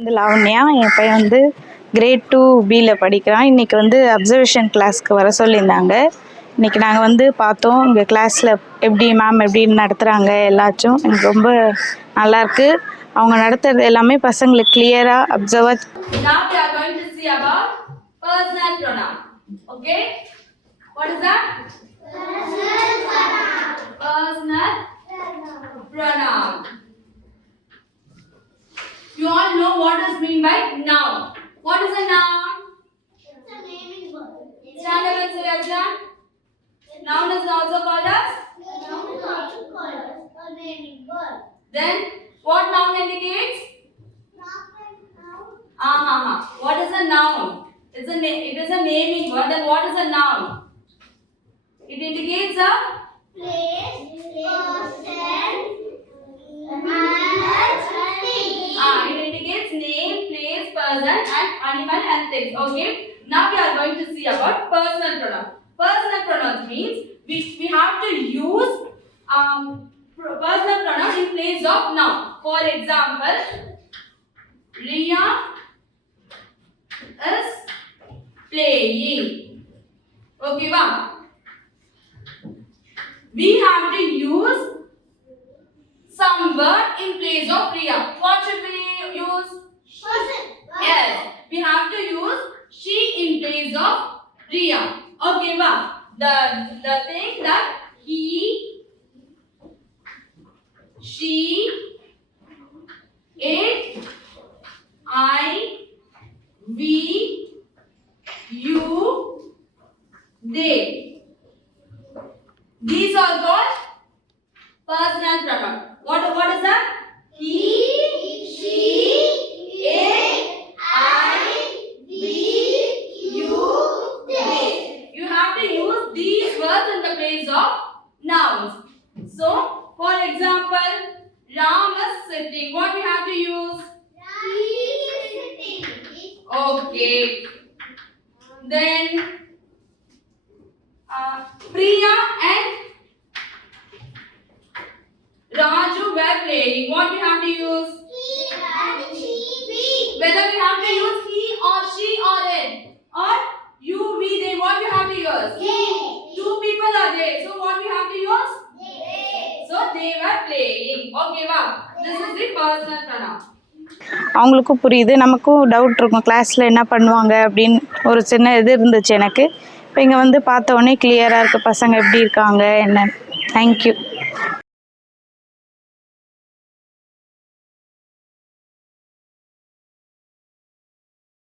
வந்து லாவண்யா, என் பையன் வந்து கிரேட் 2Bல படிக்கிறான். இன்றைக்கி வந்து அப்சர்வேஷன் கிளாஸ்க்கு வர சொல்லியிருந்தாங்க. இன்றைக்கி நாங்கள் வந்து பார்த்தோம், இங்கே கிளாஸில் எப்படி மேம் எப்படி நடத்துகிறாங்க எல்லாச்சும் எனக்கு ரொம்ப நல்லாயிருக்கு. அவங்க நடத்துறது எல்லாமே பசங்களுக்கு கிளியராக அப்சர்வாக. Now we are going to see about personal pronoun. Okay? What is that? Personal pronoun. You all know what is mean by noun. What is a noun? It's a naming word. Stand up and say Ajahn. Noun is also called as? Noun is also called as a naming word. Then what noun indicates? Noun. What is a noun? It is a naming word. Then what is a noun? It indicates a Place, person, and it indicates name, place, person, and animal and things. Okay. Now we are going to see about personal pronoun. Personal pronouns means we have to use personal pronoun in place of noun. For example, Riya is playing. Okay, wow. We have to use some word in place of Riya. What should we use? person. Yes, we have to use she in place of Riya. Okay, wow. The thing that he, she, it, I, we, you, they. These are called personal pronoun. What is that? He, she, it, I, we, you, they. You have to use these words in the place of nouns. So, for example, Ram is sitting. What we have to use? He is sitting. Okay. Then Priya and Raju were playing. What we have to use? He and she, we. Whether we have to use he or she or it or you, we, they. What we have to use? They. Two people are there. So what we have to use? They. So they were playing. Okay, wow. This is the personal pronoun. அவங்களுக்கும் புரியுது, நமக்கும் doubt இருக்கும் கிளாஸில் என்ன பண்ணுவாங்க அப்படின்னு ஒரு சின்ன இது இருந்துச்சு எனக்கு. இப்போ இங்கே வந்து பார்த்த உடனே கிளியராக இருக்குது பசங்க எப்படி இருக்காங்க என்ன. தேங்க்யூ.